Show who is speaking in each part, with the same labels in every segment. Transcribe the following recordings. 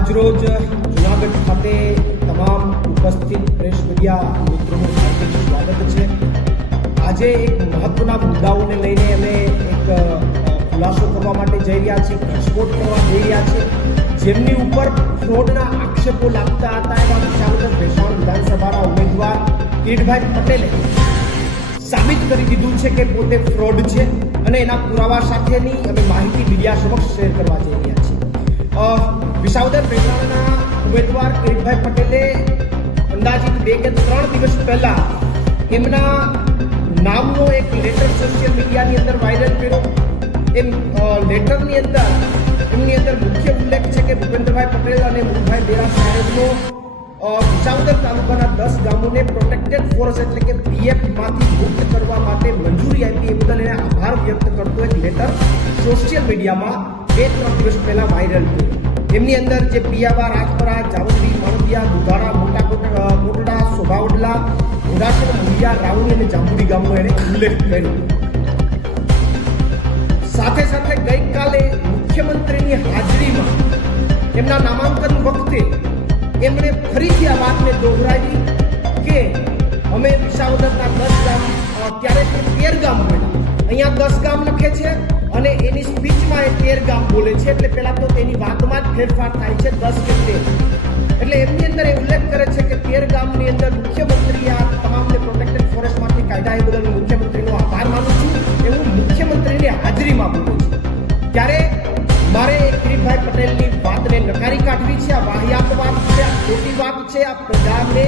Speaker 1: આજરોજ જુનાગઢ ખાતે તમામ ઉપસ્થિત પ્રેસ મીડિયા મિત્રોનું હાર્દિક સ્વાગત છે. આજે એક મહત્વના મુદ્દાઓને લઈને અમે એક ખુલાસો કરવા માટે જઈ રહ્યા છીએ ઘટસ્ફોટ કરવા જઈ રહ્યા છીએ. જેમની ઉપર ફ્રોડના આક્ષેપો લાગતા હતા એવા વિશાલગઢ ભેસાણ વિધાનસભાના ઉમેદવાર કિરીટભાઈ પટેલે સાબિત કરી દીધું છે કે પોતે ફ્રોડ છે અને એના પુરાવા સાથેની અમે માહિતી મીડિયા સમક્ષ શેર કરવા જઈ રહ્યા વિસાવદર ભેસાણના ઉમેદવાર કિરીટભાઈ પટેલે અંદાજિત બે કે ત્રણ દિવસ પહેલા એમના નામનો એક લેટર સોશિયલ મીડિયાની અંદર વાયરલ કર્યો. એમ લેટરની અંદર, એમની અંદર મુખ્ય ઉલ્લેખ છે કે ભૂપેન્દ્રભાઈ પટેલ અને મુખભાઈ બેરા સાહેબનો વિસાવદર તાલુકાના દસ ગામોને પ્રોટેક્ટેડ ફોરેસ્ટ એટલે કે પીએફમાંથી મુક્ત કરવા માટે મંજૂરી આપી એ બદલ એને આભાર વ્યક્ત કરતો એક લેટર સોશિયલ મીડિયામાં બે ત્રણ દિવસ પહેલા વાયરલ થયું. એમની અંદર જે પિયાવા રાજપરા જાવંડી મણદિયા દુધારા મોટા કોટ- અ, કોટડા સોભાવડલા ઘોડાસર મુંડિયા રાઉડી અને જાંબુડી ગામનો એને ઉલ્લેખ કર્યો. સાથે સાથે ગઈકાલે મુખ્યમંત્રીની હાજરીમાં એમના નામાંકન વખતે એમણે ફરીથી આ વાતને દોહરાવી કે અમે વિસાવદરના દસ ગામ ત્યારે તેર ગામ મળ્યા અહીંયા દસ ગામ લખે છે. અને એની સ્પીચમાં એ તેર ગામ બોલે છે, એટલે પહેલાં તો તેની વાતમાં જ ફેરફાર થાય છે દસ કે તેર એટલે એમની અંદર એ ઉલ્લેખ કરે છે કે તેર ગામની અંદર મુખ્યમંત્રી આ તમામને પ્રોટેક્ટેડ ફોરેસ્ટમાંથી કાઢ્યા એ બદલ મુખ્યમંત્રીનો આભાર માનું છું. એવું મુખ્યમંત્રીની હાજરીમાં બોલું છું. ત્યારે મારે કિરીટભાઈ પટેલની વાતને નકારી કાઢવી છે, આ વાહિયાત વાત છે, આ ખોટી વાત છે, આ પ્રજાને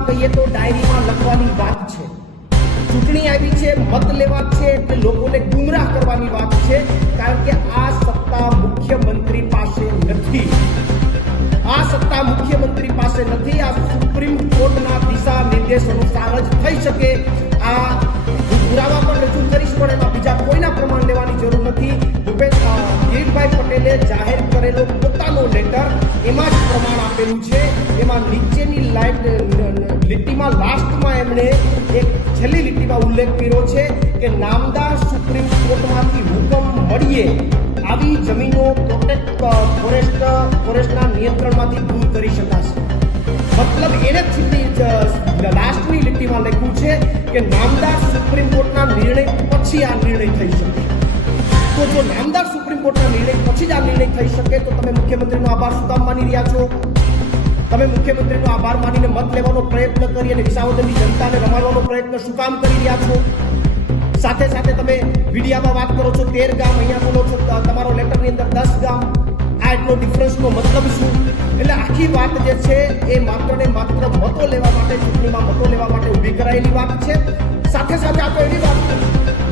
Speaker 1: ગુજરાતીમાં કહીએ તો ડાયરીમાં લખવાની વાત છે. ચૂંટણી આવી છે મત લેવા છે એટલે લોકોને ગુમરાહ કરવાની વાત છે કારણ કે આ સત્તા મુખ્યમંત્રી પાસે નથી. આ સત્તા મુખ્યમંત્રી પાસે નથી આ સુપ્રીમ કોર્ટના દિશા નિર્દેશ અનુસાર જ થઈ શકે. આ પુરાવા પણ રજૂ કરીશ પણ એમાં બીજા કોઈના પ્રમાણ લેવાની જરૂર નથી. અ, કિરીટભાઈ પટેલે જાહેર કરેલો પોતાનો લેટર એમાં જ પ્રમાણ આપેલું છે. એમાં નીચેની લાઈટ, લીટીમાં લાસ્ટમાં એમણે એક છેલ્લી લીટીમાં ઉલ્લેખ કર્યો છે કે નામદાર સુપ્રીમ કોર્ટમાંથી હુકમ મળીએ આવી જમીનો પ્રોટેક્ટ ફોરેસ્ટ ફોરેસ્ટના નિયંત્રણમાંથી દૂર કરી શકાશે. મતલબ એને જ લાસ્ટની લીટીમાં લખ્યું છે કે નામદાર સુપ્રીમ કોર્ટના નિર્ણય પછી આ નિર્ણય થઈ શકે. તો જો નામદાર સુપ્રીમ કોર્ટના નિર્ણય, પછી જ આ નિર્ણય થઈ શકે તો તમે મુખ્યમંત્રીનો આભાર શું માની રહ્યા છો? તમે મુખ્યમંત્રીનો આભાર માનીને મત લેવાનો પ્રયત્ન કરી અને વિસાવદરની જનતાને રમાડવાનો પ્રયત્ન શું કામ કરી રહ્યા છો? સાથે સાથે તમે મીડિયામાં વાત કરો છો, તેર ગામ અહીંયા બોલો છો તમારો લેટરની અંદર દસ ગામ. આ એટલો ડિફરન્સનો મતલબ શું? એટલે આખી વાત જે છે એ માત્ર ને માત્ર મતો લેવા માટે, ચૂંટણીમાં મતો લેવા માટે ઊભી કરાયેલી વાત છે. સાથે સાથે આ તો એવી વાત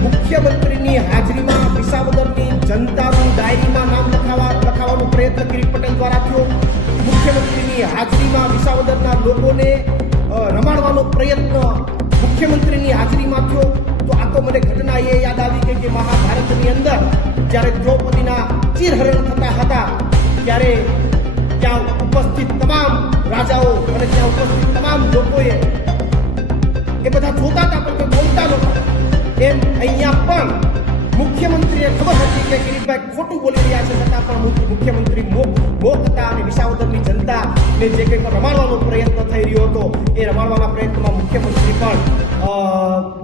Speaker 1: મુખ્યમંત્રીની હાજરીમાં વિસાવદરની જનતાનું પ્રયત્ન મુખ્યમંત્રીની હાજરીમાં થયો, તો આ તો મને ઘટના એ યાદ આવી ગઈ કે મહાભારતની અંદર જ્યારે દ્રૌપદીના ચીરહરણ થતા હતા, ત્યારે ત્યાં ઉપસ્થિત તમામ રાજાઓ અને ત્યાં ઉપસ્થિત તમામ લોકોએ એ બધા જોતા હતા, પણ બોલતા નહોતા. એમ અહીંયા પણ મુખ્યમંત્રીને ખબર હતી કે કિરીટભાઈ ખોટું બોલી રહ્યા છે છતાં પણ મુખ્ય- મુખ્યમંત્રી મોક મોક હતા અને વિસાવદરની જનતાને જે કંઈ રમાડવાનો પ્રયત્ન થઈ રહ્યો હતો, એ રમાડવાના પ્રયત્નમાં મુખ્યમંત્રી પણ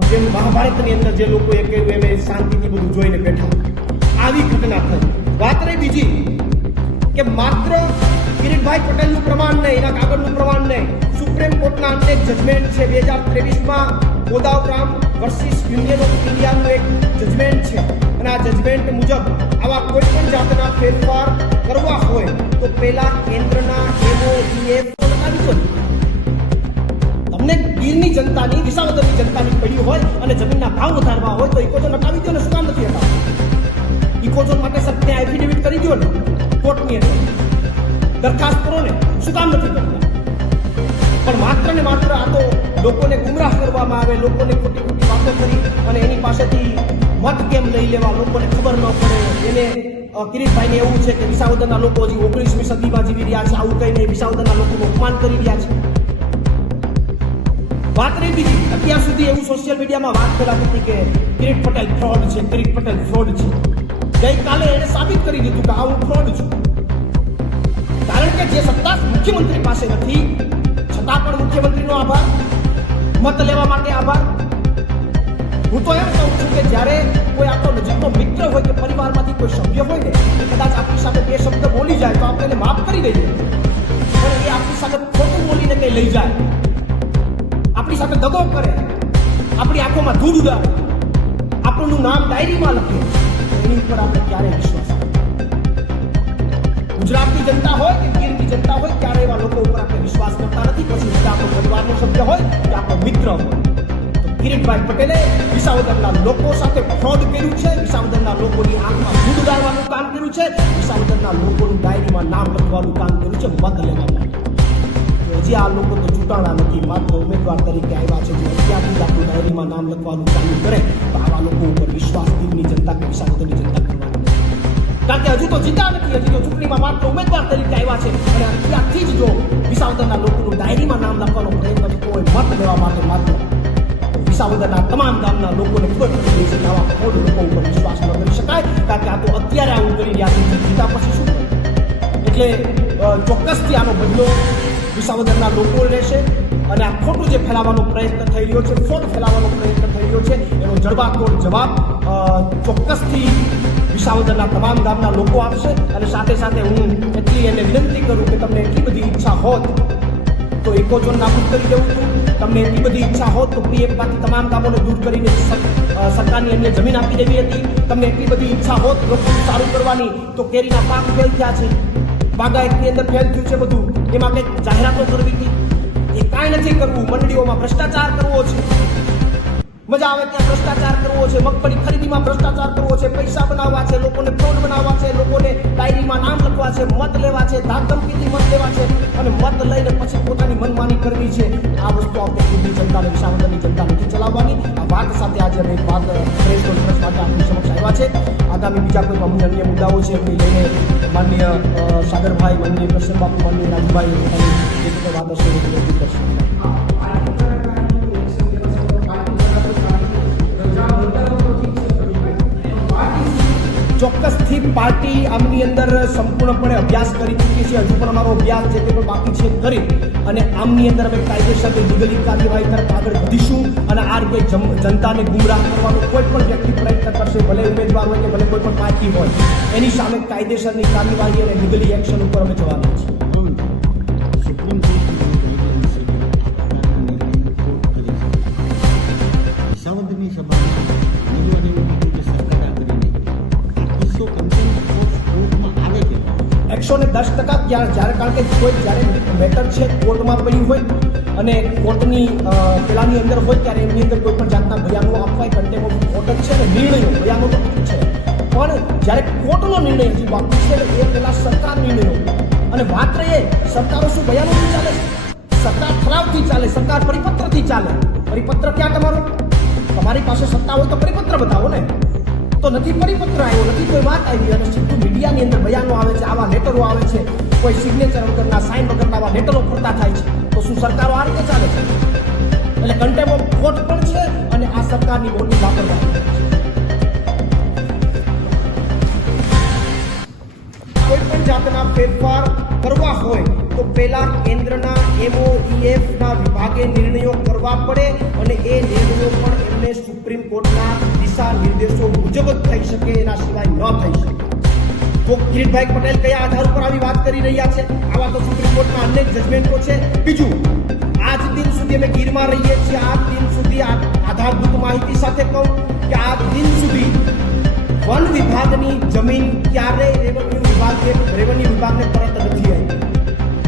Speaker 1: જેમ મહાભારતની અંદર જે લોકોએ કહ્યું એમ શાંતિથી બધું જોઈને બેઠા. આવી ઘટના થઈ. વાત રહી બીજી. કે માત્ર કિરીટભાઈ પટેલનું પ્રમાણ નહીં, એના કાગળનું પ્રમાણ નહીં. સુપ્રીમ કોર્ટના અંતે જજમેન્ટ છે. બે હજાર ત્રેવીસમાં ગોદાવરામ વર્સિસ યુનિયન ઓફ ઇન્ડિયાનું એક જજમેન્ટ છે. અને આ જજમેન્ટ મુજબ આવા કોઈ પણ જાતના ફેરફાર કરવા હોય, તો પહેલા કેન્દ્રના એમઓઈએફ લગાવી દો તમને ગીરની જનતાની, વિસાવદરની જનતાની પડી હોય અને જમીનના ભાવ વધારવા હોય, તો ઇકોઝોન હટાવી દો ને, શું કામ નથી હટાવતા ઇકોઝોન માટે સત્ય ત્યાં એફિડેવિટ કરી દો ને. કોર્ટની અંદર. દરખાસ્ત કરો ને, શું કામ નથી કરતા? પણ માત્ર ને માત્ર આ તો લોકોને ગુમરાહ કરવામાં આવે, લોકોને ખોટી ખોટી વાતો કરી અને એની પાસેથી મત કેમ લઈ લેવા લોકોને ખબર ન પડે. એને કિરીટભાઈને એવું છે કે વિસાવદરના લોકો હજી ઓગણીસમી સદીમાં જીવી રહ્યા છે, આવું કહીને વિસાવદરના લોકોનું અપમાન કરી રહ્યા છે. વાત રહી બીજી, અત્યાર સુધી એવું સોશિયલ મીડિયામાં વાત ફેલાતી હતી કે કિરીટ પટેલ ફ્રોડ છે, કિરીટ પટેલ ફ્રોડ છે. ગઈકાલે એને સાબિત કરી દીધું કે આ હું ફ્રોડ છું. કારણ કે જે સત્તા મુખ્યમંત્રી પાસે નથી, છતાં પણ મુખ્યમંત્રીનો આભાર, મત લેવા માટે આભાર. હું તો એમ કહું છું કે જ્યારે કોઈ આપણો નજીકનો મિત્ર હોય કે પરિવારમાંથી કોઈ સભ્ય હોય ને, કદાચ આપણી સાથે બે શબ્દ બોલી જાય તો આપણે માફ કરી દઈએ. પણ એ આપણી સાથે ખોટું બોલીને કંઈ લઈ જાય. આપણી સાથે દગો કરે. આપણી આંખોમાં ધૂળ ઉડાવે. આપણું નામ ડાયરીમાં લખે. એની ઉપર આપણે ક્યારેય વિશ્વાસ ગુજરાતની જનતા હોય કે ગીરની જનતા હોય, ત્યારે એવા લોકો ઉપર આપણે વિશ્વાસ કરતા નથી. પછી આપણો પરિવારનો સભ્ય હોય, કે આપણો મિત્ર હોય. કિરીટભાઈ પટેલે વિસાવદરના લોકો સાથે ફ્રોડ કર્યું છે. વિસાવદરના લોકોની આંખમાં ધૂળ ગાળવાનું કામ કર્યું છે. વિસાવદરના લોકોનું ડાયરીમાં નામ લખવાનું કામ કર્યું છે. મત લેવા માટે. હજી આ લોકો તો ચૂંટાણા નથી. માત્ર ઉમેદવાર તરીકે આવ્યા છે. જે અત્યારથી આપણું ડાયરીમાં નામ લખવાનું ચાલુ કરે. તો આવા લોકો ઉપર વિશ્વાસ દીવની જનતા કે વિસાવદરની જનતા કારણ કે હજુ તો જીતા નથી, હજી તો ચૂંટણીમાં માત્ર ઉમેદવાર તરીકે આવ્યા છે. અને અત્યારથી જ જો વિસાવદરના લોકોનું ડાયરીમાં નામ લખવાનો પ્રયત્ન કોઈ મત લેવા માટે માત્ર વિસાવદરના તમામ ગામના લોકોને ખૂબ ગઈ છે આવા ફ્રોડ લોકો ઉપર વિશ્વાસ ન કરી શકાય. કારણ કે આ તો અત્યારે આવું કરી રહ્યા છે જીતા પછી શું? એટલે ચોક્કસથી આનો બદલો વિસાવદરના લોકો લેશે. અને આ ખોટું જે ફેલાવવાનો પ્રયત્ન થઈ રહ્યો છે, ખોટ ફેલાવવાનો પ્રયત્ન થઈ રહ્યો છે, એનો જડબાતોડ જવાબ ચોક્કસથી વિસાવદરના તમામ ગામના લોકો આવશે અને સાથે સાથે હું એટલી એને વિનંતી કરું કે તમને એટલી બધી ઈચ્છા હોત, તો એકોઝોન નાબૂદ કરી દેવું હતું તમને એટલી બધી ઈચ્છા હોત તો પીએફમાંથી તમામ કામોને દૂર કરીને સરકારની અન્ય જમીન આપી દેવી હતી. તમને એટલી બધી ઈચ્છા હોત લોકોનું સારું કરવાની, તો કેરીના પાક ફેલ થયા છે. બાગાયતની અંદર ફેલ થયું છે બધું. એમાં કંઈક જાહેરાતો કરવી હતી. એ કાંઈ નથી કરવું. મંડળીઓમાં ભ્રષ્ટાચાર કરવો છે. મજા આવે ત્યાં ભ્રષ્ટાચાર કરવો છે, મગફળી ખરીદીમાં ભ્રષ્ટાચાર કરવો છે, પૈસા બનાવવા છે, લોકોને ફ્રોડ બનાવવા છે, લોકોને ડાયરીમાં નામ લખવા છે, મત લેવા છે, ધાકધમકીથી મત લેવા છે અને મત લઈને પછી પોતાની મનમાની કરવી છે. આ વસ્તુ આપણે દિલ્હી જનતાને, વિસાવદરની જનતા નથી ચલાવવાની. આ વાત સાથે આજે અમે એક વાત પ્રેસ આપણી સમક્ષ આવ્યા છે. આગામી બીજા કોઈ અમુક અન્ય મુદ્દાઓ છે, એમને લઈને માન્ય સાગરભાઈ માન્ય કૃષ્ણ માન્ય રાજભાઈ વાત હશે રજૂ કરશે. પાર્ટી આમની અંદર સંપૂર્ણપણે અભ્યાસ કરી ચૂકી છે. હજુ પણ અમારો અભ્યાસ છે તે પણ બાકી છે કરી અને આમની અંદર અમે કાયદેસર લીગલી કાર્યવાહી તરફ આગળ વધીશું અને આ રીતે જનતાને ગુમરાહ કરવાનો કોઈ પણ વ્યક્તિ પ્રયત્ન કરશે, ભલે ઉમેદવાર હોય કે ભલે કોઈ પણ પાર્ટી હોય, એની સામે કાયદેસરની કાર્યવાહી અને લીગલી એક્શન ઉપર અમે જવાના છીએ. ટકા જ્યારે કારણ કે કોઈ જ્યારે મેટર છે કોર્ટમાં પડ્યું હોય અને કોર્ટની પેલાની અંદર હોય ત્યારે એમની અંદર કોઈ પણ જાતના ભયાનો આપવા કન્ટેમ ઓફ કોર્ટ જ છે ને નિર્ણયો ભયાનો તો છે. પણ જ્યારે કોર્ટનો નિર્ણય હજી બાકી છે એ પેલા સરકાર નિર્ણયો. અને માત્ર એ સરકારો શું બયાનોથી ચાલે છે? સરકાર ઠરાવથી ચાલે, સરકાર પરિપત્રથી ચાલે. પરિપત્ર ક્યાં તમારો? તમારી પાસે સત્તા હોય તો પરિપત્ર બતાવો ને. તો નથી પરિપત્ર આવ્યો નથી કોઈ વાત આવી. અને સીધું મીડિયાની અંદર બયાનો આવે છે, આવા લેટરો આવે છે. કોઈ સિગ્નેચર વગરના સાઇન વગરના આવા લેટરો ફરતા થાય છે. તો શું સરકારો આ રીતે ચાલે છે? એટલે કન્ટેમ ઓફ કોર્ટ પણ છે અને આ સરકારની મોટી લાપરવાહી. કોઈ પણ જાતના ફેરફાર કરવા હોય તો પહેલા કેન્દ્રના એમઓઈએફના ના વિભાગે નિર્ણયો કરવા પડે અને એ નિર્ણયો પણ એમને સુપ્રીમ કોર્ટના દિશા નિર્દેશો મુજબ જ થઈ શકે, એના સિવાય ન થઈ શકે. તો કિરીટભાઈ પટેલ કયા આધાર ઉપર આવી વાત કરી રહ્યા છે? આવા તો સુપ્રીમ કોર્ટના અનેક જજમેન્ટો છે. બીજું, આજ દિન સુધી અમે ગીરમાં રહીએ છીએ. આજ દિન સુધી આધારભૂત માહિતી સાથે કહું કે આજ દિન સુધી વન વિભાગની જમીન ક્યારે રેવન્યુ વિભાગે, રેવન્યુ વિભાગને પરત નથી આવી.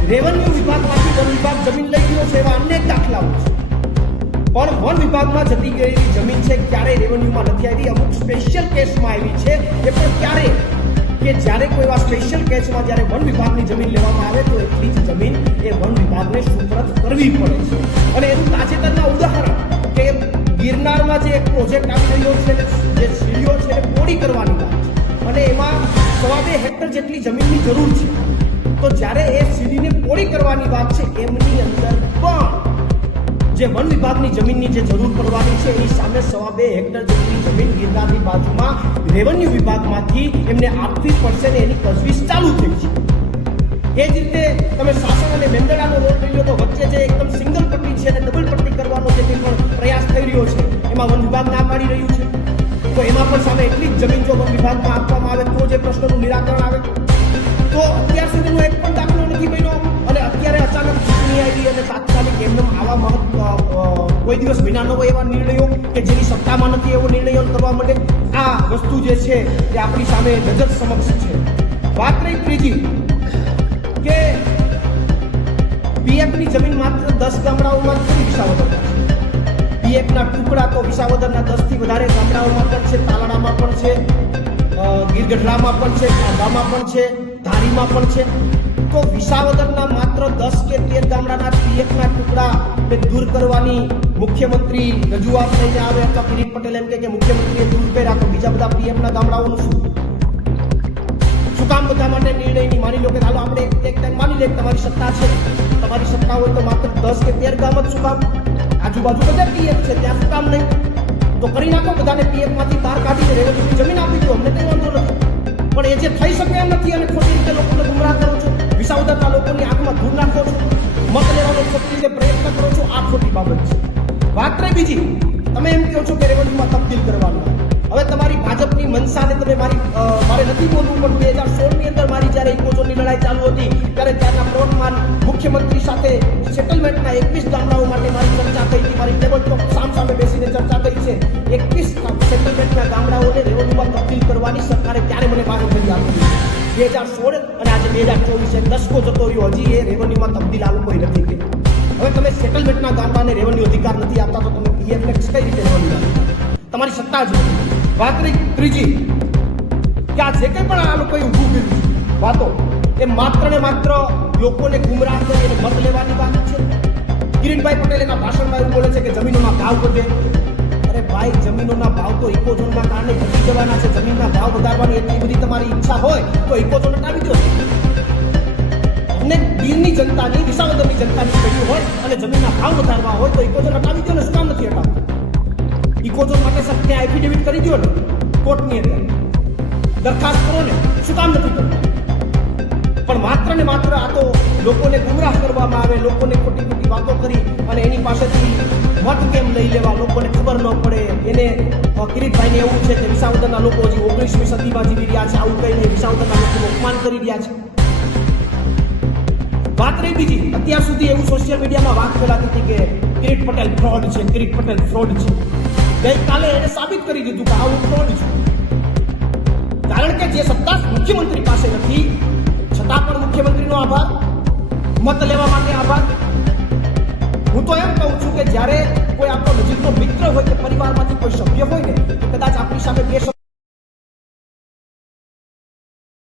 Speaker 1: રેવન્યુ વિભાગમાંથી વન વિભાગ જમીન લઈ ગયો છે એવા અનેક દાખલાઓ છે. પણ વન વિભાગમાં જતી ગયેલી જમીન છે, ક્યારેય રેવન્યુમાં નથી આવી. અમુક સ્પેશિયલ કેસમાં આવી છે, એ પણ ક્યારે કે જ્યારે કોઈ એવા સ્પેશિયલ કેસમાં જ્યારે વન વિભાગની જમીન લેવામાં આવે તો એટલી જ જમીન એ વન વિભાગને સુપરત કરવી પડે છે. અને એનું તાજેતરના ઉદાહરણ કે ગિરનારમાં જે એક પ્રોજેક્ટ આવી રહ્યો છે, જે સીડીઓ છે, એ પોડી કરવાની વાત છે. અને એમાં સવા બે હેક્ટર જેટલી જમીનની જરૂર છે. તો જ્યારે એ સીડીને પોળી કરવાની વાત છે, એમની અંદર પણ જે વન વિભાગની જમીનની જે જરૂર પડવાની છે, એની સામે સવા બે હેક્ટર જેટલી જમીન ગિરનારની બાજુમાં રેવન્યુ વિભાગમાંથી એમને આપવી પડશે ને એની તજવીજ ચાલુ થઈ છે. એ જ રીતે તમે શાસન અને મેંદડાનો રોડ લઈ લો તો વચ્ચે જે એકદમ સિંગલ પટ્ટી છે અને ડબલ પટ્ટી કરવાનો જે પણ પ્રયાસ થઈ રહ્યો છે, એમાં વન વિભાગ ના પાડી રહ્યું છે. તો એમાં પણ સામે એટલી જ જમીન જો વન વિભાગમાં આપવામાં આવે તો જે પ્રશ્નનું નિરાકરણ આવે. તો અત્યાર સુધીનો એક પણ દાખલો નથી બન્યો અને અત્યારે અચાનક ચૂંટણી આવી અને તાત્કાલિક એમને આવા મહત્વ કોઈ દિવસ વિના ન હોય એવા નિર્ણયો કે જેની સત્તામાં નથી એવો નિર્ણયો કરવા માટે આ વસ્તુ જે છે તે આપણી સામે નજર સમક્ષ છે. વાત રહી ત્રીજી, કે પીએફની જમીન માત્ર દસ ગામડાઓમાં જ વિસાવદર પીએફ ના ટુકડા તો વિસાવદરના દસથી વધારે ગામડાઓમાં પણ છે તાલાડામાં પણ છે ગીરગઢડામાં પણ છે, ખાંભામાં પણ છે. ધારીમાં પણ છે. તો વિસાવદરના માત્ર દસ કે તેર ગામડાના પીએફ ના ટુકડા ને દૂર કરવાની મુખ્યમંત્રી રજૂઆત લઈને આવે અથવા કિરીટ પટેલ એમ કે મુખ્યમંત્રીએ દૂર કર્યા તો બીજા બધા પીએફના ગામડાઓનું શું? કામ બધા માટે નિર્ણય નહીં? માની લો કે ચાલો આપણે એક ટાઈમ માની લે તમારી સત્તા છે. તમારી સત્તા હોય તો માત્ર દસ કે તેર ગામ જ શું કામ? આજુબાજુ બધા પીએફ છે, ત્યાં શું કામ નહીં? તો કરી નાખો બધાને પીએફમાંથી બહાર કાઢીને રેવન્યુની જમીન આપી દો, અમને કઈ વાંધો નથી. પણ એ જે થઈ શકે એમ નથી અને ખોટી રીતે લોકોને ગુમરાહ કરો છો, વિસાવદરના લોકોની આંખમાં ધૂળ નાખો છો, મત લેવાનો ખોટી રીતે પ્રયત્ન કરો છો, આ ખોટી બાબત છે. વાત રહી બીજી. તમે એમ કહો છો કે રેવન્યુમાં તબદીલ કરવાનું. હવે તમારી ભાજપની મનસાને તમે મારી મારે નથી બોલવું, પણ બે હજાર સોળની અંદર મારી જ્યારે ઇકોઝોનની લડાઈ ચાલુ હતી, ત્યારે ત્યારના પ્રોટમાન મુખ્યમંત્રી સાથે સેટલમેન્ટના એકવીસ ગામડાઓ માટે મારી બે હજાર સોળ અને આજે બે હજાર ચોવીસે દસકો જતો રહ્યો. હજી એ રેવન્યુમાં તબદીલ આ કોઈ નથી હવે તમે સેટલમેન્ટના ગામડાને રેવન્યુ અધિકાર નથી આપતા તો તમે પીએફને કઈ રીતે તમારી સત્તા જ વાત રહી ત્રીજી. કે આ જે કંઈ પણ આ લોકોએ ઊભું કર્યું વાતો, એ માત્ર માત્ર લોકોને ગુમરાહ કરે એને મત લેવાની વાત છે. કિરીટભાઈ પટેલ એના ભાષણમાં એવું બોલે છે કે જમીનોમાં ભાવ વધે ભાઈ, જમીનોના ભાવ તો ઇકોઝોનના કારણે ઘટી જવાના છે. જમીનના ભાવ વધારવાની એટલી બધી તમારી ઈચ્છા હોય, તો ઇકોઝોન હટાવી દો. અમને દીવની જનતાની, વિસાવદરની જનતાની કહ્યું હોય અને જમીનના ભાવ વધારવા હોય, તો ઇકોઝોન હટાવી દો ને શું કામ નથી હટાવતું. ઇકોઝોન માટે સર ત્યાં એફિડેવિટ કરી દો ને, કોર્ટની અંદર. દરખાસ્ત કરો ને, શું કામ નથી કરતા? પણ માત્ર ને માત્ર આ તો લોકોને ગુમરાહ કરવામાં આવે, લોકોને ખોટી ખોટી વાતો કરી અને એની પાસેથી મત કેમ લઈ લેવા લોકોને ખબર ન પડે. એને કિરીટભાઈને એવું છે કે વિસાવદરના લોકો હજી ઓગણીસમી સદીમાં જીવી રહ્યા છે, આવું કહીને વિસાવદરના લોકોનું અપમાન કરી રહ્યા છે. વાત રહી બીજી. અત્યાર સુધી એવું સોશિયલ મીડિયામાં વાત ફેલાતી હતી કે કિરીટ પટેલ ફ્રોડ છે, કિરીટ પટેલ ફ્રોડ છે. ગઈકાલે એને સાબિત કરી દીધું કે આવું ફ્રોડ છે. કારણ કે જે સત્તા મુખ્યમંત્રી પાસે નથી છતાં પણ મુખ્યમંત્રીનો આભાર. મત લેવા માટે આભાર. હું તો એમ કહું છું કે જ્યારે કોઈ આપણો નજીકનો મિત્ર હોય કે પરિવારમાંથી કોઈ સભ્ય હોય ને કદાચ આપણી સામે બે